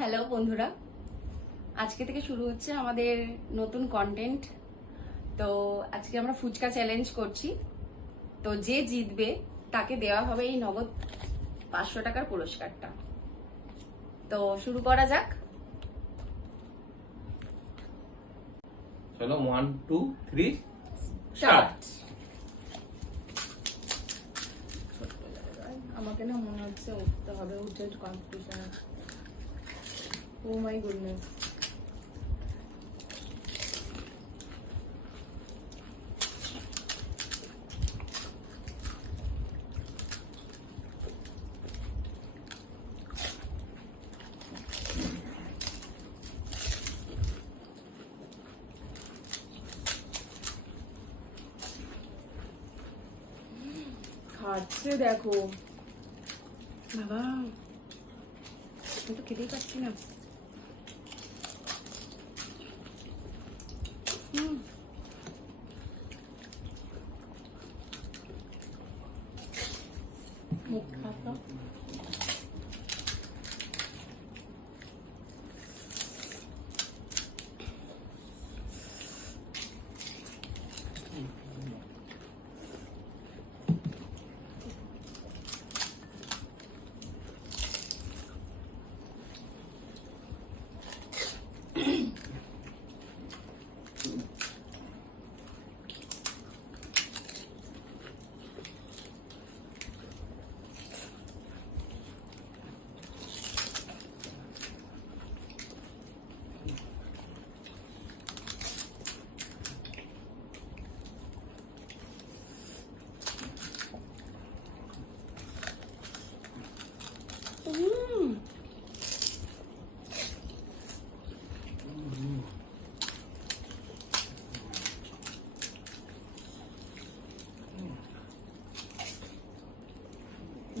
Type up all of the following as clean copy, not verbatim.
Hello বন্ধুরা, আজকে থেকে শুরু হচ্ছে আমাদের নতুন কন্টেন্ট। তো আজকে আমরা ফুচকা চ্যালেঞ্জ করছি। তো যে জিতবে তাকে দেওয়া হবে এই নগদ 500 টাকার পুরস্কারটা। তো শুরু করা যাক। চলো 1 2 3 স্টার্ট। আমাকে না মনে হচ্ছে উঠতে হবে, উঠে কম্পিটিশন। O my goodness. খাচ্ছে দেখো বাবা, আমি তো খেতেই পাচ্ছি না। মুখ খাতো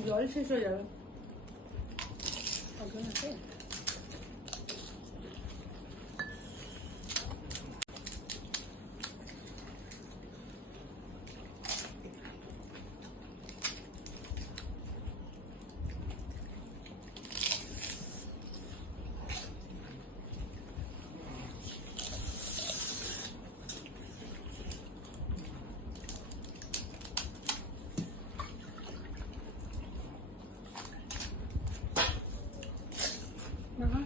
জল শেষ হয়ে যাবে। ওজন আছে? বাবা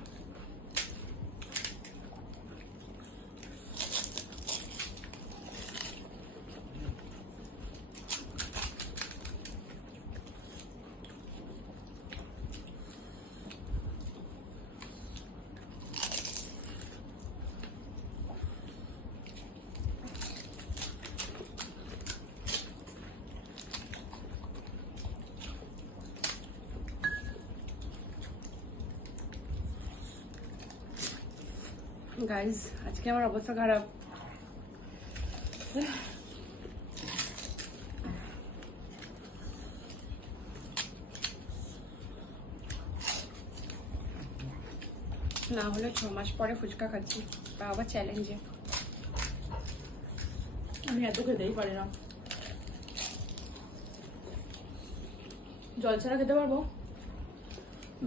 গাইজ, আজকে আমার অবস্থা খারাপ। না হলে 6 মাস পরে ফুচকা খাচ্ছি, তা আবার চ্যালেঞ্জে। আমি এত খেতেই পারি না। জল ছাড়া খেতে পারবো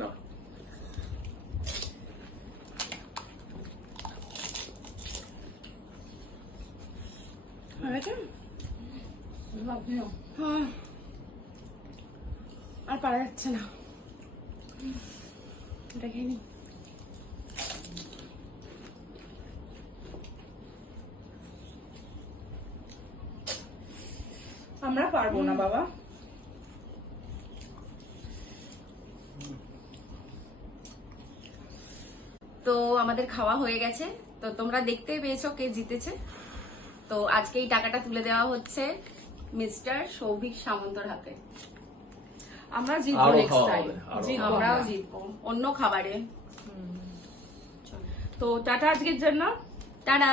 না। আর পারা যাচ্ছে না। এটা খেয়ে নি। আমরা পারবো না বাবা। তো আমাদের খাওয়া হয়ে গেছে। তো তোমরা দেখতেই পেয়েছো কে জিতেছে। তো আজকে এই টাকাটা তুলে দেওয়া হচ্ছে মিস্টার সৌভিক সামন্তর হাতে। আমরা জিতবো নেক্সট টাইম। আমরাও জিতবো অন্য খাবারে। তো টাটা আজকের জন্য। টাটা।